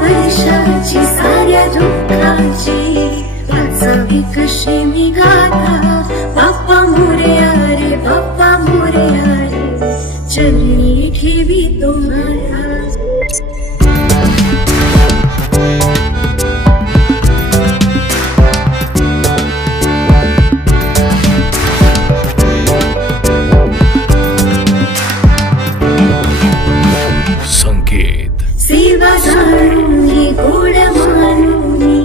वर्षाची साऱ्या दुःखाची वाचावी कशी मी गाथा. बाप्पा मोरया रे बाप्पा मोरया रे चरणी ठेवी तुम्हाला. संकेत सेवा जाणूनी गोड मानूनी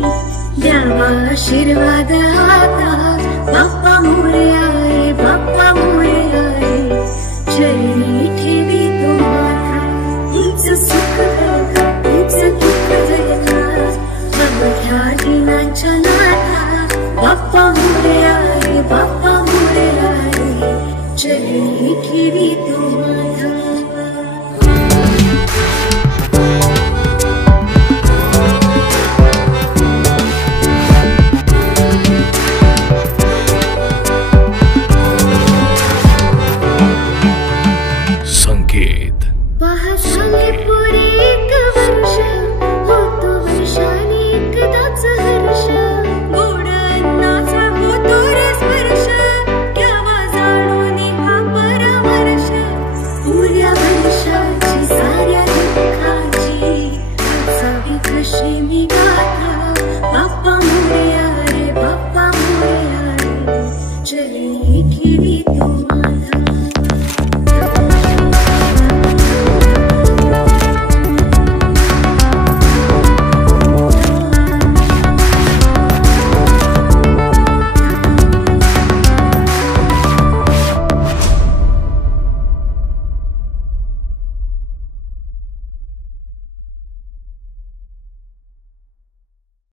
द्यावा आशीर्वाद आता. बाप्पा मोरया